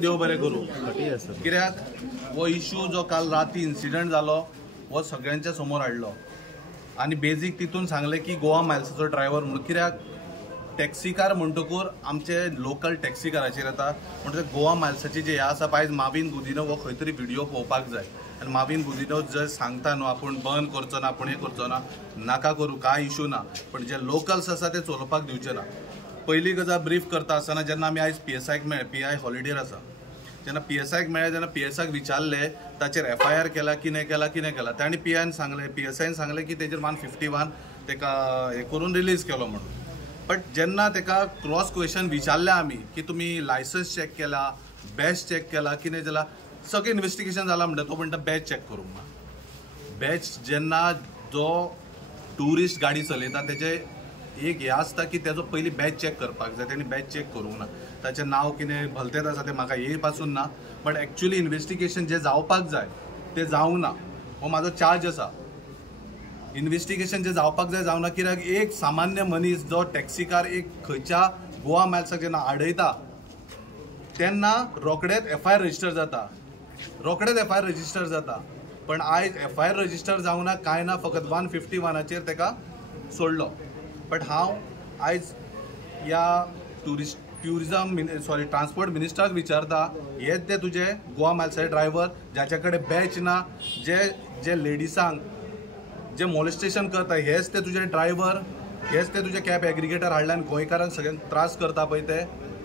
देव बरें करूं कित्याक हो इश्यू जो काल राती इन्सिडंट जालो हो सगळ्यांच्या समोर हाडलो आनी बेजीक तितून सांगलें की गोवा मायल्साचो ड्रायव्हर म्हणून कित्याक टॅक्सीकार म्हणटकूर आमचे लोकल टॅक्सीकाराचेर येता म्हणटकूच गोवा मायल्साची जे हे आसा आयज माविन गुदिनो हो खंय तरी व्हिडिओ पळोवपाक जाय आनी माविन गुदिनो जर सांगता न्हू आपूण बंद करचो ना आपूण हें करचो ना नाका करूं कांय इश्यू ना पण जे लोकल्स आसा ते चलोवपाक दिवचे ना। पयली गजाल ब्रीफ करता आसतना जेन्ना आमी आयज PSIक मेळ्ळे PI हॉलिडेर आसा जेन्ना PSIक मेळ्ळे जेन्ना PSIक विचारले ताचेर FIR केला की नाही केला तांणी PIन सांगलें PSIन सांगलें की तेजेर 151 तेका हे करून रिलीज केलो म्हणून बट जेन्ना तेका क्रॉस क्वेश्चन विचारले आमी की तुमी लायसन्स चेक केला बॅच चेक केला की नाही जाल्यार सगळें इन्व्हेस्टिगेशन जाला म्हणटा तो म्हणटा बॅच चेक करूंक ना। बॅच जेन्ना जो ट्युरिस्ट गाडी चलयता तेजे एक हे आसता की तेजो पयलीं बॅच चेक करपाक जाय तेणी बॅच चेक करूंक ना ताचें नांव कितें भलतेंच आसा तें म्हाका हे पासून ना बट एक्चुअली इन्व्हेस्टिगेशन जे जावपाक जाय तें जावंक ना हो म्हाजो चार्ज आसा। इन्व्हेस्टिगेशन जे जावपाक जाय जावना कित्याक एक सामान्य मनीस जो टॅक्सीकार एक खंयच्या गोवा मायल्साक जेन्ना आडयता तेन्ना रोखडेच FIR रजिस्टर जाता पण आयज FIR रजिस्टर जावना कांय ना फकत 151चेर तेका सोडलो बट हांव आयज या ट्रान्सपोर्ट मिनिस्टराक विचारता हेच ते तुजे गोवा मायल्साचे ड्रायव्हर जाचे कडेन बॅच ना जे लेडिसांक जे मॉलेस्टेशन करता हेच ते तुजे ड्रायव्हर हेच ते तुजे कॅब एग्रिगेटर हाडल्यान गोंयकारांक सगळ्यांक त्रास करता पळय ते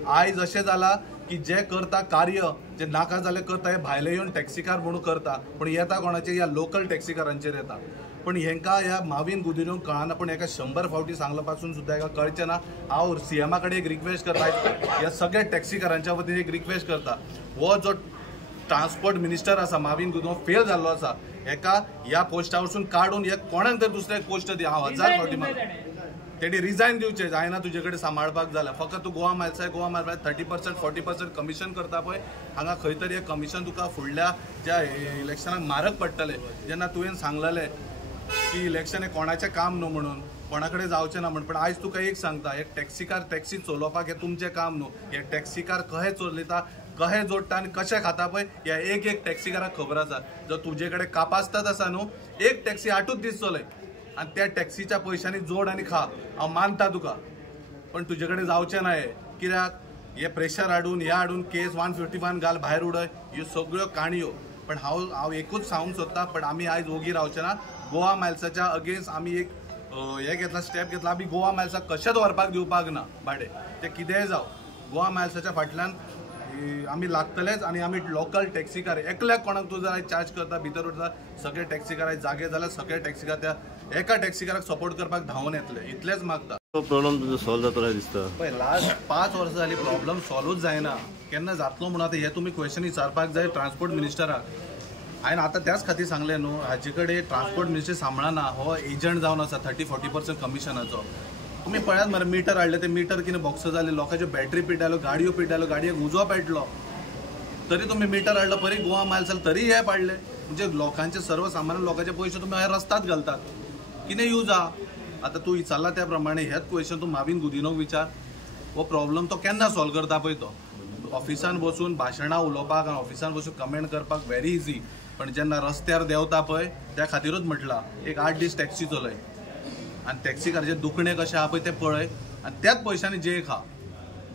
आयज अशें जाला की जे करता कार्य जे नाका जालें करता हे भायले येवन टॅक्सीकार म्हणून करता पण येता कोणाचेर ह्या लोकल टॅक्सीकारांचेर येता पण हेंकां ह्या माविन गुदिन्योक कळना पण हेका 100 फावटी सांगला पासून सुद्दां हेका कळचें ना। हांव CMA कडेन एक रिक्वेस्ट करता ह्या सगळ्या टॅक्सीकारांच्या वतीन एक रिक्वेस्ट करता हो जो ट्रान्सपोर्ट मिनिस्टर आसा माविन गुदिन्यो फेल जाल्लो आसा हेका ह्या पोस्टा वरसून काडून हे कोणाक तरी दुसऱ्याक पोस्ट दी हांव 1000 फावटी म्हणटा तेणी रिजायन दिवचे जायना तुजे कडेन सांबाळपाक जाल्यार फकत तूं गोवा मायल्स 30% 40% कमिशन करता पळय हांगा खंय तरी हें कमिशन तुका फुडल्या ज्या इलेक्शनाक म्हारग पडटलें जेन्ना तुवें सांगलेलें की इलेक्शन हें कोणाचें काम न्हू म्हणून कोणा कडेन जावचें ना म्हणून पण आयज तुका एक सांगता एक टॅक्सीकार टॅक्सी चलोवपाक हें तुमचें काम न्हू हे टॅक्सीकार कशें चलयता कशें जोडटा आनी कशें खाता पळय ह्या एक टॅक्सीकाराक खबर आसा जर तुजे कडेन कापासतात आसा न्हू एक टॅक्सी 8 दीस चलय आनी त्या टॅक्सीच्या पयशांनी जोड आनी खा हांव मानता तुका पण तुजे कडेन जावचें ना हें कित्याक हे प्रेशर हाडून केस 151 घाल भायर उडय ह्यो सगळ्यो काणयो पण हांव एकूच सांगूंक सोदतां पण आमी आयज ओगी रावचे ना गोवा मायल्साच्या अगेन्स्ट आमी एक हे घेतला स्टेप घेतला आमी गोवा मायल्साक कशेंच व्हरपाक दिवपाक ना भाडें तें कितेंय जावं गोवा मायल्साच्या फाटल्यान आमी लागतलेच आनी आमी लोकल टॅक्सीकार एकल्याक कोणाक तूं जर चार्ज करता भितर उरता सगळे टॅक्सीकार जागे जाल्यार सगळे टॅक्सीकार त्या एका टॅक्सीकाराक सपोर्ट करपाक धांवन येतले इतलेंच मागता। प्रॉब्लम तुजो सॉल्व जातलो दिसता पळय लास्ट 5 वर्सां जालीं प्रॉब्लम सॉल्वूच जायना केन्ना जातलो म्हणून आतां हे तुमी क्वेश्चन विचारपाक जाय ट्रान्सपोर्ट मिनिस्टराक हांवें आतां त्याच खातीर सांगलें न्हू हाचे कडेन ट्रान्सपोर्ट मिनिस्टर सांबाळना हो एजंट जावन आसा 30-40% कमिशनाचो तुमी पळयात मरे मिटर हाडले ते मिटर कितें बॉक्स जाले लोकांच्यो बॅटरी पिड्डाल्यो गाडयो पिड्डाल्यो गाडयेक उजो पेटलो तरी तुमी मिटर हाडलो परी गोवा मायल्स तरी हे पाडले म्हणजे लोकांचे सर्वसामान्य लोकांचे पयशे तुमी ह्या रस्त्यात घालतात कितें यूज आहा आतां तूं विचारला त्या प्रमाणे हेच क्वेश्चन तूं माविन गुदिन्योक विचार हो प्रॉब्लम तो केन्ना सॉल्व करता पळय तो ऑफिसान बसून भाशणां उलोवपाक आनी ऑफिसान बसून कमेंट करपाक व्हेरी इजी पण जेन्ना रस्त्यार देंवता पळय त्या खातीरूच म्हटलां एक 8 दीस टॅक्सी चलय आनी टॅक्सीकाराचे दुखणें कशें आहा पळय तें पळय आनी त्याच पयशांनी जे खा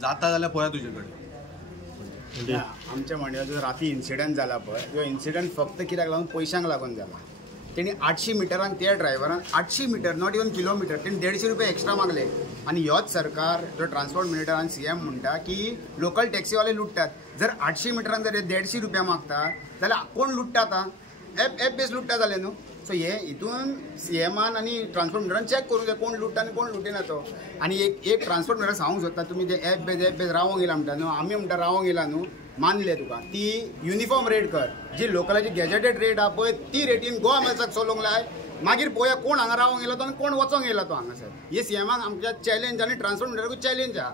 जाता जाल्यार पळया तुजे कडेन आमच्या म्हणया जो राती इन्सिडंट जाला पळय ह्यो इन्सिडंट फक्त कित्याक लागून पयशांक लागून जाला तेणी 800 मिटरान त्या ड्रायव्हरान 800 मिटर नॉट इवन किलोमिटर तेणी 150 रुपया एक्स्ट्रा मागले आनी ह्योच सरकार जो ट्रान्सपोर्ट मिनिस्टर आनी CM म्हणटा की लोकल टॅक्सीवाले लुटतात जर 800 मिटरान जर 150 रुपया मागता जाल्यार कोण लुटता आतां एप बेस लुटता जालें न्हू सो हे हितून CMान आनी ट्रान्सपोर्ट मिनिस्टरान चॅक करूंक जाय कोण लुटता आनी कोण लुटिना तो आनी एक ट्रान्सपोर्ट मिनिस्टर सांगूंक सोदता तुमी ते एप बेस रावोंक येयला म्हणटा न्हू आमी म्हणटा रावोंक येयला न्हू मानले तुका ती युनिफॉर्म रेट कर जी लोकलाची गॅजेटेड रेट आहा पळय ती रेटीन गोवा मायल्साक चलोवंक लाय मागीर पळोवया कोण हांगा रावोंक येयला तो आनी कोण वचोंक येयला तो हांगासर हे CMाक आमच्या चॅलेंज आनी ट्रान्सपोर्ट मिनिस्टराकूय चॅलेंज आहा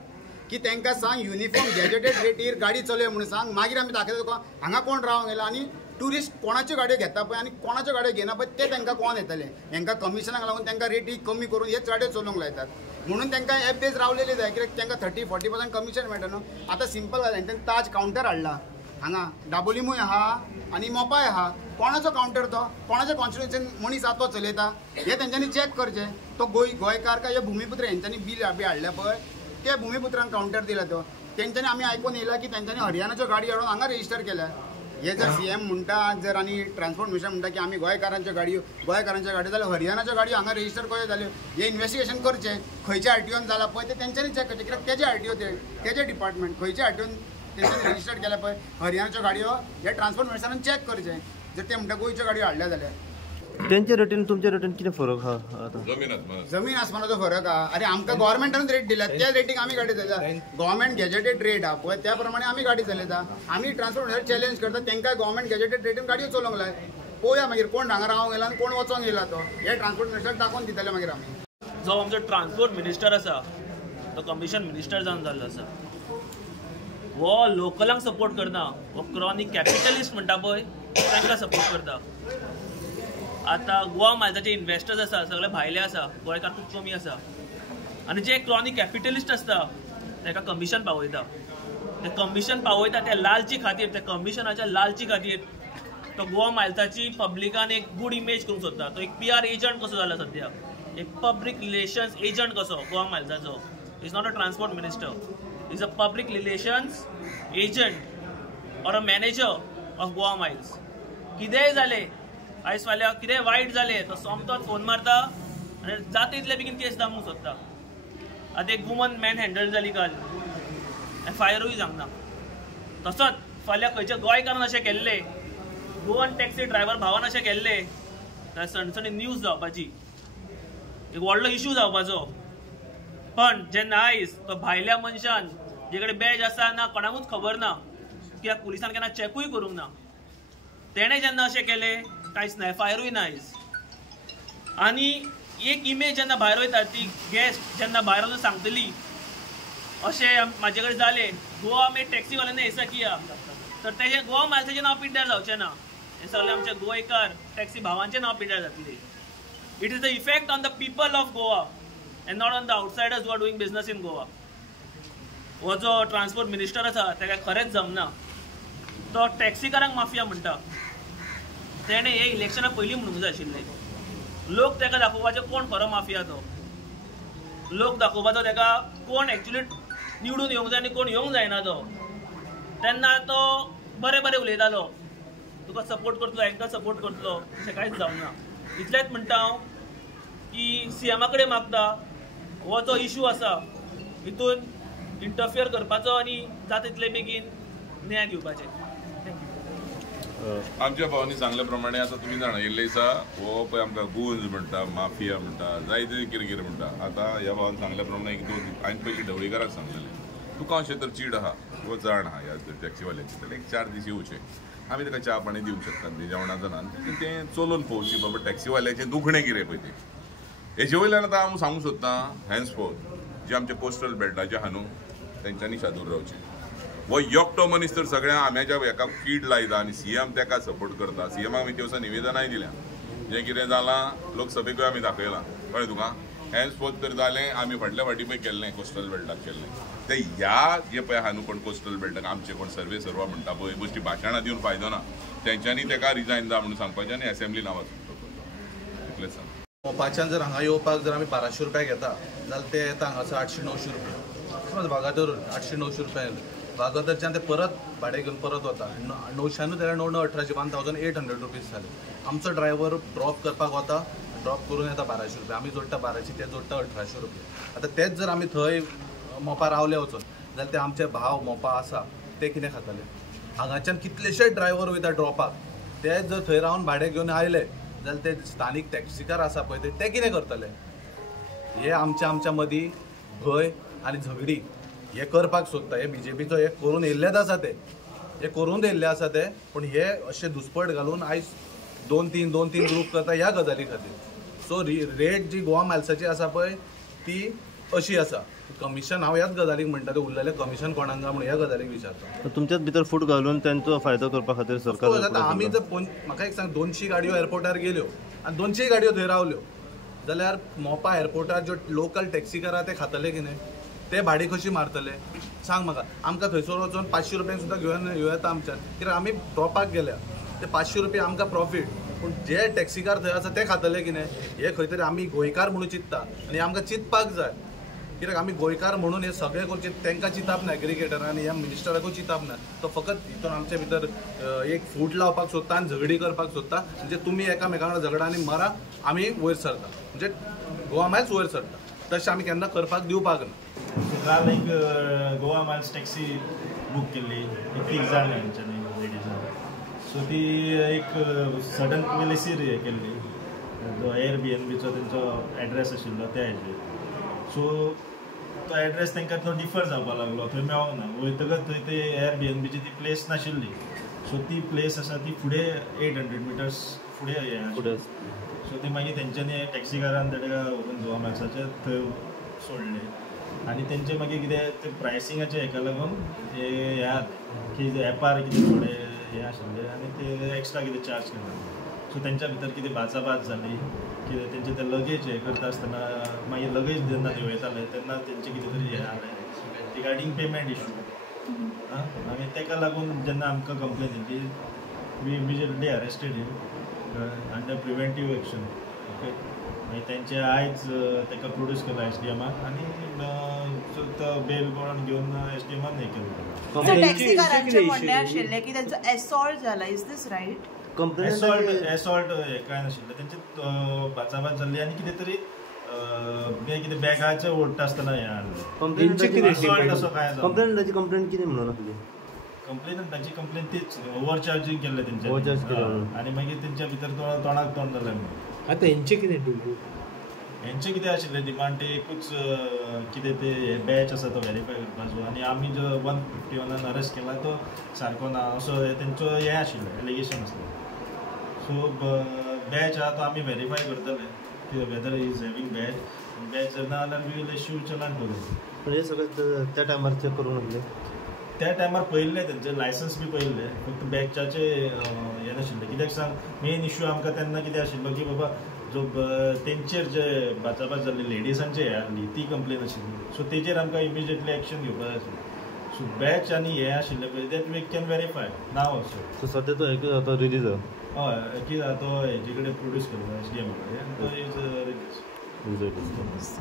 की तांकां सांग युनिफॉर्म गॅजेटेड रेटीर गाडी चलय म्हणून सांग मागीर आमी दाखयता तुका हांगा कोण रावोंक येयला आनी टुरिस्ट कोणाच्यो गाडयो घेता पळय आनी कोणाच्यो गाडयो घेना पळय ते तांकां कोण येतले हांकां कमिशनाक लागून तांकां रेटी कमी करून हेच गाडयो चलोवंक लायतात म्हणून तांकां एप बेस रावलेली जाय कित्याक तांकां 30-40% कमिशन मेळटा न्हू आतां सिंपल गजाल तांणी ताज कावंटर हाडला हांगा दाबोलीमूय आहा आनी मोपाय आहा. कोणाचो काउंटर तो, कोणाच्या कॉन्स्टिट्युएन्सीन मनीस आहा तो चलयता, हे तेंच्यांनी चॅक करचें. तो गोंयकार काय हे भुमिपुत्र हेंच्यांनी बील हाडल्या पळय त्या भुमिपुत्रान काउंटर दिला तो. तेंच्यांनी आमी आयकून येयला की तेंच्यांनी हरियाणाच्यो गाडी हाडून हांगा रेजिस्टर केल्या. हे जर CM म्हणटा जर आनी ट्रान्सपोर्ट मिनिस्टर म्हणटा की आमी गोंयकारांच्यो गाडयो जाल्यार हरियाणाच्यो गाडयो हांगा रेजिस्टर कशें जाल्यो हे इन्व्हेस्टिगेशन करचें. खंयच्या RTOन जाला पळय ते तेंच्यांनी चॅक करचें. कित्याक तेजे RTO तेजे डिपार्टमेंट खंयच्या RTOन तेंच्यांनी रेजिस्टर केल्या पळय हरियाणाच्यो गाडयो हे ट्रान्सपोर्ट मिनिस्टरान चॅक करचें. जर ते म्हणटा गोंयच्यो गाडयो हाडल्या जाल्यार त्यांचे रेटीन तुमच्या रेटीन किती फरक हा आता? जमीन आसमानाचो फरक आहा. अरे आमकां गव्हर्मेंटान रेट दिला त्या रेटीक आमी गाडी चलयता. गव्हर्मेंट गॅजेटेड रेट आहा पळय त्या प्रमाणे आमी गाडी चलयता. आमी ट्रान्सपोर्ट चॅलेंज करता तांकां गव्हर्मेंट गॅजेटेड रेटीन गाडयो चलोवंक लाय. पळोवया मागीर कोण हांगा रावंक गेला आनी कोण वचोंक गेला तो हे ट्रान्सपोर्ट मिनिस्टर दाखोवन दितले मागीर आमी. जो आमचो ट्रान्सपोर्ट मिनिस्टर आसा तो कमिशन मिनिस्टर जावन जाल्लो आसा. हो लोकलांक सपोर्ट करना, हो क्रॉनिक कॅपिटलिस्ट म्हणटा पळय तांकां सपोर्ट करता. आतां गोवा मायल्साचे इन्व्हेस्टर्स आसा सगळे भायले आसा, गोंयकार खूब कमी आसा. आनी जे क्रॉनिक कॅपिटलिस्ट आसता ताका कमिशन पावयता. ते कमिशन पावयता त्या लालची खातीर, त्या कमिशनाच्या लालची खातीर तो गोवा मायल्साची पब्लिकान एक गूड इमेज करूंक सोदता. तो एक PR एजंट कसो जाला सद्या, एक पब्लीक रिलेशन्स एजंट कसो गोवा मायल्साचो. Is not a transport minister, is a public relations agent or a manager of Goa Miles. कितेंय जालें आयज फाल्यां कितेंय वायट जालें तो सोमतोच फोन मारता आनी जाता तितले बेगीन केस दामूंक सोदता. आतां एक वुमन मॅन हँडल जाली काल, FIRूय सांगना. तसोच फाल्यां खंयच्या गोंयकारान अशें केल्लें, गोवन टॅक्सी ड्रायव्हर भावान अशें केल्लें जाल्यार सणसणी न्यूज जावपाची, एक व्हडलो इश्यू जावपाचो. पण जेन्ना आयज तो भायल्या मनशान जे कडेन बॅज आसा ना कोणाकूच खबर ना, कित्याक पुलिसान केन्ना चॅकूय करूंक ना, तेणें जेन्ना अशें केलें कांयच ना, FIRूय ना आयज. आनी एक इमेज जेन्ना भायर वयता ती गेस्ट जेन्ना भायर वचून सांगतली अशें म्हाजे कडेन जालें, गोवा मे टॅक्सीवाल्यांनी ऐसा किया, तर तेजें गोवा मायल्साचें नांव पिड्ड्यार जावचें ना. हें सगळें आमचे गोंयकार टॅक्सी भावांचें नांव पिड्ड्यार जातलें. It is the effect on the people of Goa end not on the outsiders who are doing business in Goa. हो जो ट्रान्सपोर्ट मिनिस्टर आसा ताका खरेंच जमना. तो टॅक्सीकारांक माफिया म्हणटा. तेणें हे इलेक्शना पयलीं म्हणूंक जाय आशिल्लें. लोक ताका दाखोवपाचे कोण खरो माफिया तो. लोक दाखोवपाचो ताका कोण एक्चुली निवडून येवंक जाय आनी कोण येवंक जायना तो. तेन्ना तो बरें बरें उलयतालो, तुका सपोर्ट करतलो हांकां सपोर्ट करतलो, अशें कांयच जावना. इतलेंच म्हणटा हांव की CMा कडेन मागता हो जो इशू आसा हितून इंटरफियर करपाचो आनी जाता तितले बेगीन न्याय दिवपाचें. आमच्या भावांनी सांगल्या प्रमाणे आता तुम्ही जाणा इल्लेसा हो पळय आमकां गुंज म्हणटा, माफिया म्हणटा, जायते कितें कितें म्हणटा. आतां ह्या भावान सांगल्या प्रमाणे एक दोन हांवें पयलीं ढवळीकाराक सांगलेलें तुका अशें तर चीड आहा वो जाण आहा ह्या टॅक्सीवाल्याची, जाल्यार एक 4 दीस येवचें, आमी ताका च्या पाणी दिवंक शकतात न्ही जेवणा जाणान. तें चलोवन पळोवची बाबा टॅक्सीवाल्याचें दुखणें कितें पळय तें. हेजे वयल्यान आतां हांव सांगूंक सोदतां हॅन्सफोर्थ जे आमचे कोस्टल बेल्टाचे आहा न्हू तेंच्यांनी शादूर रावचें. वो एकटो मनीस तर सगळ्या आम्याच्या हेका कीड लायता आनी CM ताका सपोर्ट करता. CMाक मी दिवसा निवेदनाय दिल्या, जें कितें जालां लोकसभेकूय आमी दाखयलां कळ्ळें तुका. हॅन्सफोर्थ तर जालें आमी फाटल्या फावटी पळय केल्लें कोस्टल बेल्टाक केल्लें तें ह्या जे पळय आहा न्हू कोण कोस्टल बेल्टाक आमचे कोण सर्वे सर्वा म्हणटा पळय गोश्टी भाशणां दिवन फायदो ना. तेंच्यांनी ताका रिजायन दा म्हणून सांगपाचें आनी असेंब्ली नांवाचो इतलेंच सांग. मोपाच्यान जर हांगा येवपाक जर आमी 1200 रुपया घेता जाल्यार ते येता हांगासर 800-900 रुपया. समज वागातोर 800-900 रुपया वागातोरच्यान ते परत भाडें घेवन परत वता. 900 जाल्यार 9-9-1800 1800 रुपीज जाले. आमचो ड्रायव्हर ड्रॉप करपाक वता, ड्रॉप करून येता 1200 रुपया. आमी जोडटा 1200, ते जोडटा 1800 रुपया. आतां तेच जर आमी थंय मोपा रावले वचून जाल्यार ते आमचे भाव मोपा आसा ते कितें खातले. हांगाच्यान कितलेशेच ड्रायव्हर वयता ड्रॉपाक, ते जर थंय रावन भाडें घेवन आयले जाल्यार ते स्थानीक टॅक्सीकार आसा पळय ते कितें करतले. हे आमच्या मदीं भंय आनी झगडी हे करपाक सोदता. हे BJPचो हे करून येयल्लेच आसा ते, हे करून येयल्ले आसा ते. पूण हे अशे दुस्पट घालून आयज 2-3 ग्रूप करता ह्या गजाली खातीर. सो रेट जी गोवा मायल्साची आसा पळय ती अशी आसा. कमिशन हांव ह्याच गजालीक म्हणटा ते उरलेलें कमिशन कोणाक ना म्हणून ह्या गजालीक विचारता. तुमच्याच भितर फूट घालून त्यांचो फायदो करपा खातीर सरकार. आतां आमी जर म्हाका एक सांग 200 गाडयो एअरपोर्टार गेल्यो आनी 200 गाडयो थंय रावल्यो जाल्यार मोपा एअरपोर्टार ज्यो लोकल टॅक्सीकार आहा ते खातले कितें. ते भाडी कशी मारतले सांग म्हाका. आमकां थंयसर वचून 500 रुपयांक सुद्दां घेवन येता आमच्यान, कित्याक आमी ड्रॉपाक गेल्या. ते 500 रुपया आमकां प्रॉफीट, पूण जे टॅक्सीकार थंय आसा ते खातले कितें. हे खंय तरी आमी गोंयकार म्हणून चिंतता आनी आमकां चिंतपाक जाय, कित्याक आमी गोंयकार म्हणून हे सगळे करून तांकां चिंताप ना, एग्रिगेटरांनी ह्या मिनिस्टराकूय चिंताप ना. तो फकत हितून आमचे भितर एक फूट लावपाक सोदता आनी झगडी करपाक सोदता. म्हणजे तुमी एकामेका वांगडा झगडा आनी मरा, आमी वयर सरता, म्हणजे गोवा मायल्स वयर सरता. तशें आमी केन्ना करपाक दिवपाक ना. काल एक गोवा मायल्स टॅक्सी बूक केल्ली, एक 3 जाण हांच्यानी लेडीजान. सो ती एक सडन प्लेसीर हे केल्ली, जो एअरबीएनबीचो तेंचो एड्रेस आशिल्लो त्या हेजेर. सो तो एड्रेस तांकां तो डिफर जावपाक लागलो, थंय मेळोंक ना. वयतकच थंय ते एअरबीएनबीची ती प्लेस नाशिल्ली. सो ती प्लेस आसा ती फुडें 800 मिटर्स फुडें हे. सो ती मागीर तेंच्यांनी टॅक्सीकारान तेका व्हरून गोवा मायल्साचे थंय सोडले. आनी तेंचे मागीर कितें ते प्रायसिंगाचे हेका लागून हे की एपार कितें थोडे हे आशिल्ले आनी ते एक्स्ट्रा कितें चार्ज केला. सो तेंच्या भितर कितें भाचाभाच जाली, कितें तेंचे ते लगेज हे करता आसतना मागीर लगेज जेन्ना देंवयताले तेन्ना तेंचे कितें तरी हे जालें रिगार्डींग पेमेंट इशू. आनी तेका लागून जेन्ना आमकां कंप्लेन दिली, we immediately arrested him under preventive action. Okay, मागीर तेंचे आयज तेका प्रोड्यूस केला एसडीएमाक आनी तो बेल बॉन्ड घेवन एसडीएमान हे केलें. टॅक्सीकारांचे म्हणणें आशिल्लें की तेंचो एसॉल्ट जाला, इज दिस रायट? एसॉल्ट हे काय नाशिल्लें, तेंचे भाचाभाच जाल्ली आनी कितें तरी कितें बॅगाचे ओडटा आसतना हें हाडलें. एसॉल्ट असो काय कंप्लेंटाची कंप्लेंट कितें म्हणून आसली? कंप्लेनंटाची कंप्लेन तीच ओव्हर चार्जींग केल्लें तेंचे आनी मागीर तेंच्या भितर तोंडाक तोंड जालें. आतां हेंचे कितें डिमांड? हेंचे कितें आशिल्लें डिमांड ते एकूच कितें ते बॅच आसा तो व्हेरीफाय करपाचो. आनी आमी जो 151 अरेस्ट केला तो सारको ना असो तेंचो हें आशिल्लें, एलिगेशन आसलें. सो बॅच आहा तो आमी व्हेरीफाय करतले की वेदर इज हॅविंग बॅच जर ना जाल्यार we will issue challan to them. पण हे सगळें त्या टायमार चेक करूंक लागले. त्या टायमार पयल्ले तेंचे लायसन्स बी पयल्ले, फक्त बॅचाचे हें नाशिल्लें. कित्याक सांग, मेन इश्यू आमकां तेन्ना कितें आशिल्लो की बाबा जो तेंचेर जे भाचाभाच जाल्ली लेडीजांचे हे आहली ती कंप्लेन आशिल्ली. सो तेजेर आमकां इमिजिएटली एक्शन घेवपाक जाय आशिल्लें. सो बॅच आनी हे आशिल्ले पळय that we can verify now also. So सद्या तो एक आतां रिलीज हय की तो हेजे कडेन प्रोड्यूस करता एसडीएमा कडेन, तो इज रिलीज.